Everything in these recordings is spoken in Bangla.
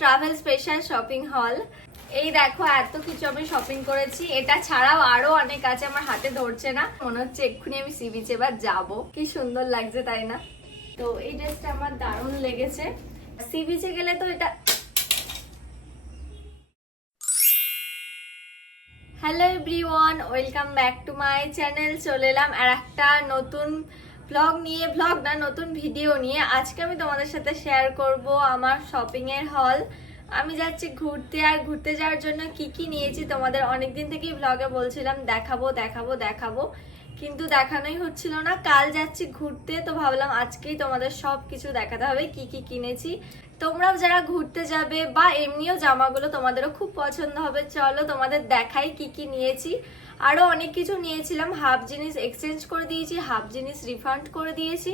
ট্রাভেল স্পেশাল শপিং হল। এই দেখো এত কিছু আমি শপিং করেছি, এটা ছাড়াও আরো অনেক আছে, আমার হাতে ধরছে না, মনে হচ্ছে এক্ষুনি আমি সি বিচে এবার যাবো। কি সুন্দর লাগছে তাই না? তো এই ড্রেসটা আমার দারুণ লেগেছে। সি বিচে গেলে তো এটা। Hello everyone, welcome back to my channel. চলে এলাম আর একটা নতুন ব্লগ নিয়ে, ব্লগ না নতুন ভিডিও নিয়ে। আজকে আমি তোমাদের সাথে শেয়ার করব আমার শপিং এর হল। আমি যাচ্ছি ঘুরতে, আর ঘুরতে যাওয়ার জন্য কি কি নিয়েছি তোমাদের অনেকদিন থেকেই ব্লগে বলছিলাম দেখাবো দেখাবো দেখাবো, কিন্তু দেখানোই হচ্ছিল না। কাল যাচ্ছি ঘুরতে, তো ভাবলাম আজকেই তোমাদের সব কিছু দেখাতে হবে কি কি কিনেছি। তোমরাও যারা ঘুরতে যাবে বা এমনিও জামাগুলো তোমাদেরও খুব পছন্দ হবে, চলো তোমাদের দেখাই কি কি নিয়েছি। আরো অনেক কিছু নিয়েছিলাম, হাফ জিনিস এক্সচেঞ্জ করে দিয়েছি, হাফ জিনিস রিফান্ড করে দিয়েছি।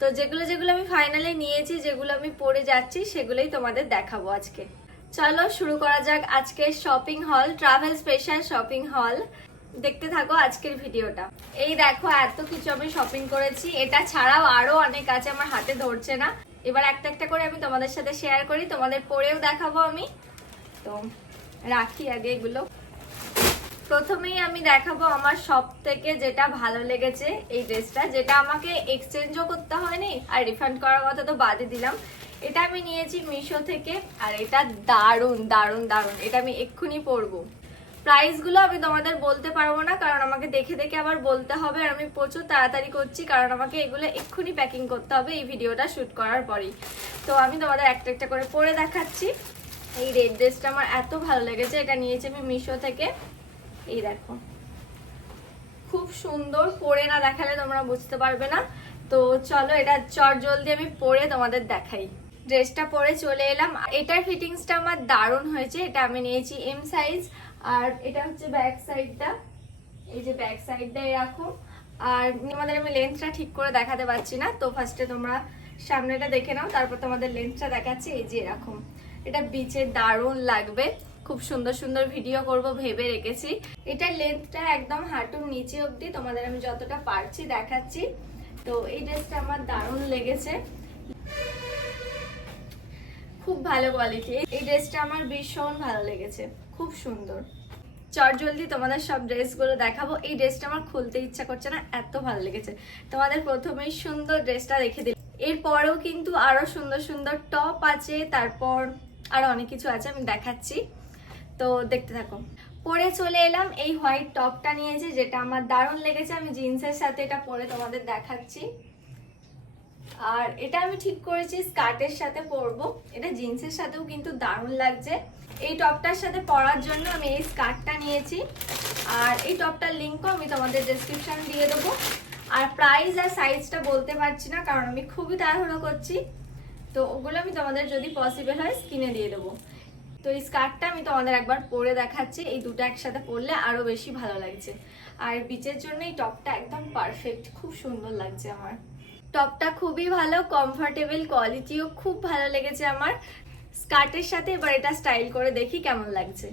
তো যেগুলো যেগুলো আমি ফাইনালি নিয়েছি, যেগুলো আমি পরে যাচ্ছি, সেগুলোই তোমাদের দেখাবো আজকে। চলো শুরু করা যাক আজকের শপিং হল, ট্রাভেল স্পেশাল শপিং হল। দেখতে থাকো আজকের ভিডিওটা। এই দেখো এত কিছু আমি শপিং করেছি, এটা ছাড়াও আরো অনেক আছে, আমার হাতে ধরছে না। এবার একটা একটা করে আমি তোমাদের সাথে শেয়ার করি, তোমাদের পরেও দেখাবো আমি। তো রাখি আগে এগুলো। প্রথমেই আমি দেখাবো আমার সব থেকে যেটা ভালো লেগেছে, এই ড্রেসটা, যেটা আমাকে এক্সচেঞ্জও করতে হয়নি আর রিফান্ড করার কথা তো বাদই দিলাম। এটা আমি নিয়েছি মিশো থেকে, আর এটা দারুণ দারুণ দারুণ, এটা আমি এক্ষুনি পরবো। প্রাইসগুলো আমি তোমাদের বলতে পারবো না, কারণ আমাকে দেখে দেখে আবার বলতে হবে, আর আমি প্রচুর তাড়াতাড়ি করছি, কারণ আমাকে এগুলো এক্ষুনি প্যাকিং করতে হবে এই ভিডিওটা শুট করার পরেই। তো আমি তোমাদের একটা একটা করে পরে দেখাচ্ছি। এই রেড ড্রেসটা আমার এত ভালো লেগেছে, এটা নিয়েছি আমি মিশো থেকে। এই দেখো খুব সুন্দর, পরে না দেখালে তোমরা বুঝতে পারবে না। তো চলো এটা জলদি আমি পরে তোমাদের দেখাই। ড্রেসটা পরে চলে এলাম, এটার ফিটিংসটা আমার দারুণ হয়েছে। এটা আমি নিয়েছি এম সাইজ, আর এটা হচ্ছে ব্যাক সাইডটা। এই যে ব্যাক সাইডটা এরকম, আর তোমাদের আমি লেন্থটা ঠিক করে দেখাতে পারছি না, তো ফার্স্টে তোমরা সামনেটা দেখে নাও, তারপর তোমাদের লেন্থটা দেখাচ্ছি। এই যে এরকম, এটা বিচে দারুণ লাগবে। খুব সুন্দর সুন্দর ভিডিও করব ভেবে রেখেছি। এটার লেন্থটা একদম হাঁটুর নিচে অবধি, তোমাদের আমি যতটা পারছি দেখাচ্ছি। তো এই ড্রেসটা আমার দারুণ লেগেছে, খুব ভালো কোয়ালিটি। এই ড্রেসটা আমার ভীষণ ভালো লেগেছে, খুব সুন্দর। জলদি তোমাদের সব ড্রেসগুলো দেখাবো। এই ড্রেসটা আমার খুলতে ইচ্ছা করছে না, এত ভালো লেগেছে। তোমাদের প্রথমেই সুন্দর ড্রেসটা রেখে দিই, এরপরেও কিন্তু আরো সুন্দর সুন্দর টপ আছে, তারপর আরো অনেক কিছু আছে, আমি দেখাচ্ছি। তো দেখতে থাকো। পরে চলে এলাম, এই হোয়াইট টপটা নিয়েছি, যেটা আমার দারুণ লেগেছে। আমি জিন্সের সাথে এটা পরে তোমাদের দেখাচ্ছি। আর এটা আমি ঠিক করেছি স্কার্টের সাথে পরবো, এটা জিন্সের সাথেও কিন্তু দারুণ লাগছে। এই টপটার সাথে পরার জন্য আমি এই স্কার্টটা নিয়েছি, আর এই টপটার লিঙ্কও আমি তোমাদের ডেসক্রিপশন দিয়ে দেবো। আর প্রাইস আর সাইজটা বলতে পারছি না, কারণ আমি খুবই তাড়াহুড়ো করছি, তো ওগুলো আমি তোমাদের যদি পসিবল হয় স্ক্রিনে দিয়ে দেবো। তো এই স্কার্টটা আমি তোমাদের একবার পরে দেখাচ্ছি, এই দুটো একসাথে পরলে আরো বেশি ভালো লাগছে। আর বিচের জন্য এই টপটা একদম পারফেক্ট, খুব সুন্দর লাগছে আমার। টপটা খুবই ভালো, কমফোর্টেবল, কোয়ালিটিও খুব ভালো লেগেছে আমার। স্কার্টের সাথে এবার এটা স্টাইল করে দেখি কেমন লাগছে।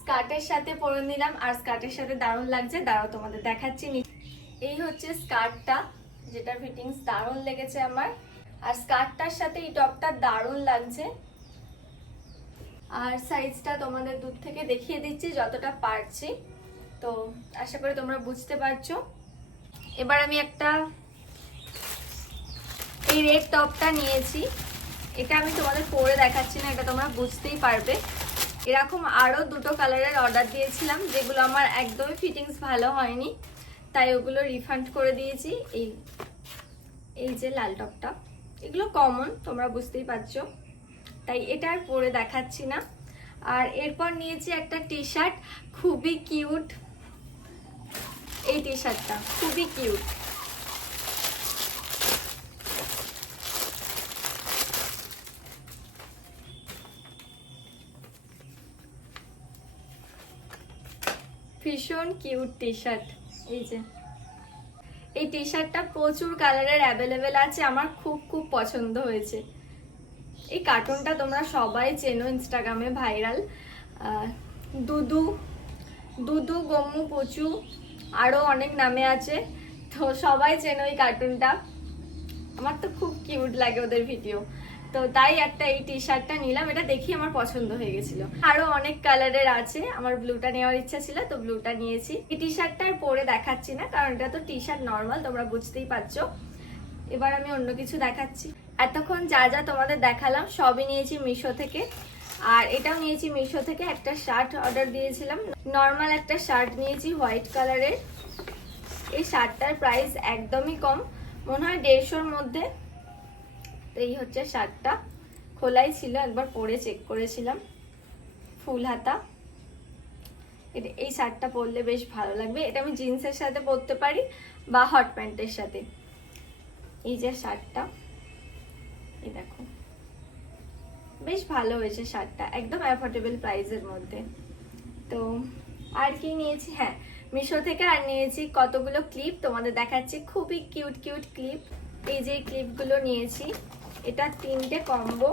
স্কার্টের সাথে পরে নিলাম, আর স্কার্টের সাথে দারুণ লাগছে, দাঁড়াও তোমাদের দেখাচ্ছি। এই হচ্ছে স্কার্টটা, যেটা ফিটিংস দারুণ লেগেছে আমার, আর স্কার্টটার সাথে এই টপটা দারুণ লাগছে। আর সাইজটা তোমাদের দূর থেকে দেখিয়ে দিচ্ছি যতটা পারছি, তো আশা করি তোমরা বুঝতে পারছো। এবার আমি একটা এই রেড টপটা নিয়েছি, এটা আমি তোমাদের পরে দেখাচ্ছি না, এটা তোমরা বুঝতেই পারবে। এরকম আরো দুটো কালারের অর্ডার দিয়েছিলাম, যেগুলো আমার একদমই ফিটিংস ভালো হয়নি, তাই ওগুলো রিফান্ড করে দিয়েছি। এই যে লাল টপটা, এগুলো কমন, তোমরা বুঝতেই পারছো, তাই এটা আর পরে দেখাচ্ছি না। আর এরপর নিয়েছি একটা টি শার্ট, খুবই কিউট। এই টি শার্টটা খুবই কিউট, ভীষণ কিউট টি শার্ট। এই যে এই টি শার্টটা প্রচুর কালারের অ্যাভেলেবেল আছে, আমার খুব খুব পছন্দ হয়েছে। এই কার্টুনটা তোমরা সবাই চেনো, ইনস্টাগ্রামে ভাইরাল। দুদু দুদু, গম্মু, পচু, আরো অনেক নামে আছে, তো সবাই চেনো এই কার্টুনটা। আমার তো খুব কিউট লাগে ওদের ভিডিও। তো তাই একটা এই টি শার্টটা নিলাম, এটা দেখি আমার পছন্দ হয়ে গেছিল। আরো অনেক কালারের আছে, আমার ব্লুটা নেওয়ার ইচ্ছা ছিল তো ব্লুটা নিয়েছি। এই টি শার্টটা আর পরে দেখাচ্ছি না, কারণ এটা তো টি শার্ট নর্মাল, তোমরা বুঝতেই পারছো। এবার আমি অন্য কিছু দেখাচ্ছি। এতক্ষণ যা যা তোমাদের দেখালাম সবই নিয়েছি মিশো থেকে। আর এটাও নিয়েছি মিশো থেকে, একটা শার্ট অর্ডার দিয়েছিলাম, নর্মাল একটা শার্ট নিয়েছি হোয়াইট কালারের। এই শার্টটার প্রাইস একদমই কম, মনে হয় 150-র মধ্যে। তো এই হচ্ছে শার্টটা, খোলাই ছিল, একবার পরে চেক করেছিলাম, ফুল হাতা। এই শার্টটা পরলে বেশ ভালো লাগবে, এটা আমি জিন্সের সাথে পরতে পারি বা হট প্যান্টের সাথে। এই যে শার্টটা, এই দেখো বেশ ভালো হয়েছে শার্টটা, একদম অ্যাফোর্ডেবল প্রাইসের মধ্যে। তো আর কি নিয়েছি, হ্যাঁ মিশো থেকে আর নিয়েছি কতগুলো ক্লিপ, তোমাদের দেখাচ্ছি, খুবই কিউট কিউট ক্লিপ। এই যে ক্লিপগুলো নিয়েছি, এটা 3টে কম্বো,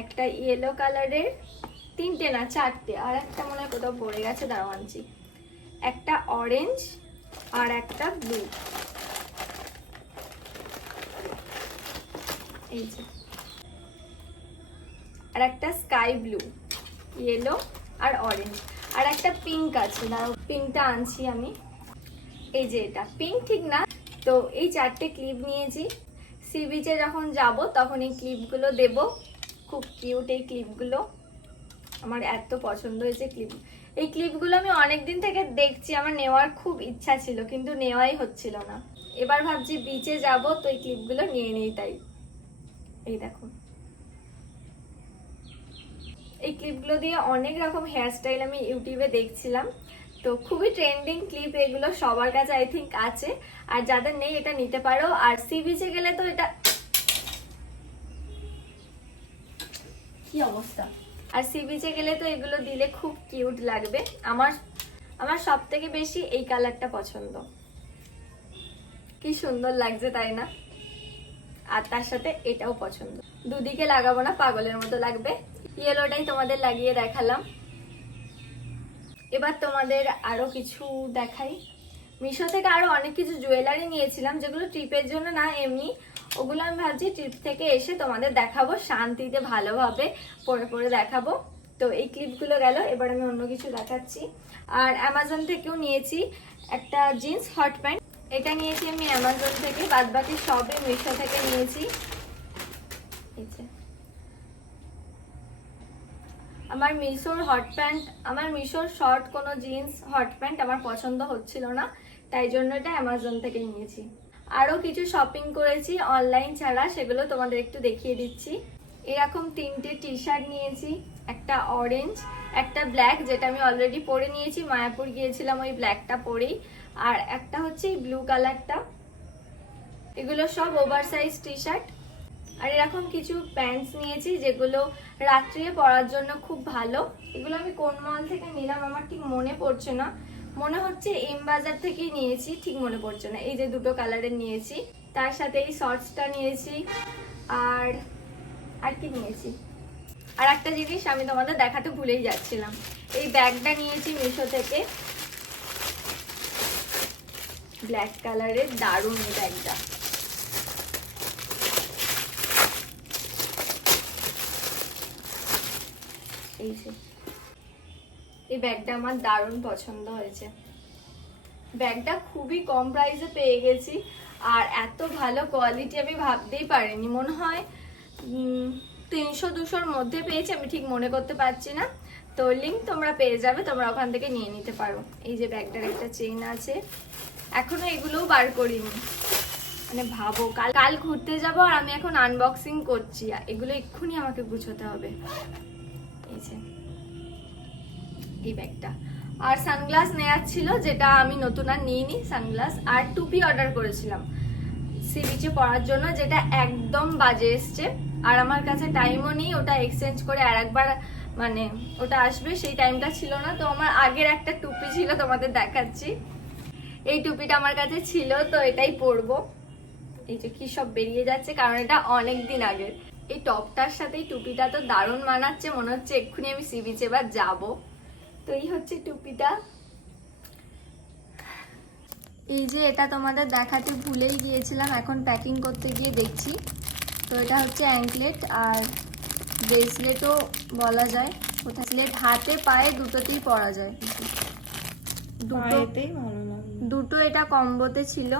একটা ইয়েলো কালারের, 3টে না 4টে, আর একটা মনে হয় কোথাও পড়ে গেছে, দাঁড়াও আনছি, একটা অরেঞ্জ আর একটা ব্লু। এই যে আর একটা স্কাই ব্লু, ইয়েলো আর অরেঞ্জ, আর একটা পিঙ্ক আছে, দাঁড়াও পিঙ্কটা আনছি আমি। এই যে এটা পিঙ্ক ঠিক না, তো এই 4টে ক্লিপ নিয়েছি। সি বিচে যখন যাব তখন এই ক্লিপগুলো দেব, খুব কিউট এই ক্লিপগুলো, আমার এত পছন্দ হয়েছে ক্লিপ। এই ক্লিপগুলো আমি অনেকদিন থেকে দেখছি, আমার নেওয়ার খুব ইচ্ছা ছিল কিন্তু নেওয়াই হচ্ছিল না। এবার ভাবছি বিচে যাব তো এই ক্লিপগুলো নিয়ে নিই, তাই এই দেখো। এই ক্লিপগুলো দিয়ে অনেক রকম হেয়ারস্টাইল আমি ইউটিউবে দেখছিলাম, তো খুবই ট্রেন্ডিং ক্লিপ এগুলো, সবার কাছে আই থিঙ্ক আছে, আর যাদের নেই এটা নিতে পারো। আর সি বিচে গেলে তো এটা কি অবস্থা, আর সি বিচে গেলে তো এগুলো দিলে খুব কিউট লাগবে। আমার সব থেকে বেশি এই কালারটা পছন্দ, কি সুন্দর লাগছে তাই না? আর তার সাথে এটাও পছন্দ, দুদিকে লাগাবো না, পাগলের মতো লাগবে। ইয়েলোটাই তোমাদের লাগিয়ে দেখালাম। এবার তোমাদের আরো কিছু দেখাই। মিশো থেকে আরো অনেক কিছু জুয়েলারি নিয়েছিলাম, যেগুলো ট্রিপের জন্য না, এমনি ওগুলো আমি ভাবছি ট্রিপ থেকে এসে তোমাদের দেখাবো, শান্তিতে ভালোভাবে পরে পরে দেখাবো। তো এই ক্লিপগুলো গেল, এবার আমি অন্য কিছু দেখাচ্ছি। আর অ্যামাজন থেকেও নিয়েছি একটা জিন্স হট প্যান্ট, এটা নিয়েছি আমি অ্যামাজন থেকে, বাদ বাকি সবই মিশো থেকে নিয়েছি। আমার মিশোর হট প্যান্ট, আমার মিশোর শর্ট কোনো জিন্স হট প্যান্ট আমার পছন্দ হচ্ছিল না, তাই জন্য এটা অ্যামাজন থেকে নিয়েছি। আরও কিছু শপিং করেছি অনলাইন ছাড়া, সেগুলো তোমাদের একটু দেখিয়ে দিচ্ছি। এরকম 3টে টি শার্ট নিয়েছি, একটা অরেঞ্জ, একটা ব্ল্যাক, যেটা আমি অলরেডি পরে নিয়েছি, মায়াপুর গিয়েছিলাম ওই ব্ল্যাকটা পরেই, আর একটা হচ্ছে এই ব্লু কালারটা। এগুলো সব ওভারসাইজ টি শার্ট। আর এরকম কিছু প্যান্টস নিয়েছি যেগুলো রাত্রে পরার জন্য খুব ভালো। এগুলো আমি কোন মল থেকে নিলাম আমার ঠিক মনে পড়ছে না, মনে হচ্ছে এম বাজার থেকেই নিয়েছি, ঠিক মনে পড়ছে না। এই যে দুটো কালারের নিয়েছি, তার সাথে এই শর্টসটা নিয়েছি। আর কি নিয়েছি, আর একটা জিনিস আমি তোমাদের দেখাতে ভুলেই যাচ্ছিলাম, এই ব্যাগটা নিয়েছি মিশো থেকে, ব্ল্যাক কালারের, দারুণ এই ব্যাগটা। এই ব্যাগটা আমার দারুণ পছন্দ হয়েছে, ব্যাগটা খুবই কম প্রাইসে পেয়ে গেছি, আর এত ভালো কোয়ালিটি আমি ভাবতেই পারিনি। মনে হয় 300-200-র মধ্যে পেয়েছি, আমি ঠিক মনে করতে পারছি না। তো লিঙ্ক তোমরা পেয়ে যাবে, তোমরা ওখান থেকে নিয়ে নিতে পারো। এই যে ব্যাগটার একটা চেইন আছে, এখনো এগুলোও বার করিনি, মানে ভাবো কাল ঘুরতে যাবো আর আমি এখন আনবক্সিং করছি, এগুলো এক্ষুনি আমাকে গুছোতে হবে। এই যে এই ব্যাগটা, আর সানগ্লাস নেওয়ার ছিল, যেটা আমি নতুন আর নিইনি সানগ্লাস। আর টুপি অর্ডার করেছিলাম সি বিচে পরার জন্য, যেটা একদম বাজে এসছে, আর আমার কাছে টাইমও নেই ওটা এক্সচেঞ্জ করে আর একবার মানে ওটা আসবে, সেই টাইমটা ছিল না। তো আমার আগের একটা টুপি ছিল, তোমাদের দেখাচ্ছি, এই টুপিটা আমার কাছে ছিল, তো এটাই পরবো। এই যে কি সব বেরিয়ে যাচ্ছে, কারণ এটা অনেক দিন আগের। এই টপটার সাথে এই টুপিটা তো দারুণ মানাচ্ছে, মনে হচ্ছে এক্ষুনি আমি সি বিচে এবার যাবো। তো এই হচ্ছে টুপিটা। এই যে এটা তোমাদের দেখাতে ভুলেই গিয়েছিলাম, এখন প্যাকিং করতে গিয়ে দেখছি তো এটা হচ্ছে অ্যাঙ্কলেট আর ব্রেসলেটও বলা যায়। কোথায় ব্রেসলেট হাতে পায়ে দুটোতেই পরা যায়। পায়েতেই ভালো লাগে, দুটো এটা কম্বোতে ছিল,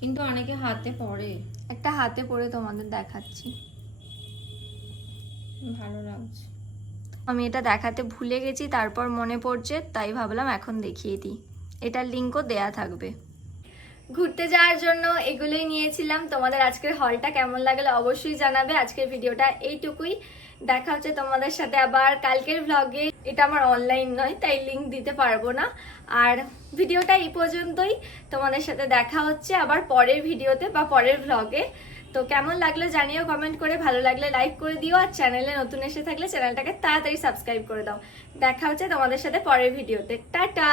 কিন্তু অনেকে হাতে পরে, একটা হাতে পরে তোমাদের দেখাচ্ছি। ভালো লাগছে। আমি এটা দেখাতে ভুলে গেছি, তারপর মনে পড়ছে, তাই ভাবলাম এখন দেখিয়ে দিই। এটার লিঙ্কও দেয়া থাকবে। ঘুরতে যাওয়ার জন্য এগুলোই নিয়েছিলাম। তোমাদের আজকের হলটা কেমন লাগলো অবশ্যই জানাবে। আজকের ভিডিওটা এইটুকুই, দেখা হচ্ছে তোমাদের সাথে আবার কালকের ভ্লগে। এটা আমার অনলাইন নয়, তাই লিঙ্ক দিতে পারবো না। আর ভিডিওটা এই পর্যন্তই, তোমাদের সাথে দেখা হচ্ছে আবার পরের ভিডিওতে বা পরের ভ্লগে। তো কেমন লাগলো জানিও কমেন্ট করে, ভালো লাগলে লাইক করে দিও, আর চ্যানেলে নতুন এসে থাকলে চ্যানেলটাকে তাড়াতাড়ি সাবস্ক্রাইব করে দাও। দেখা হচ্ছে তোমাদের সাথে পরের ভিডিওতে। টাটা।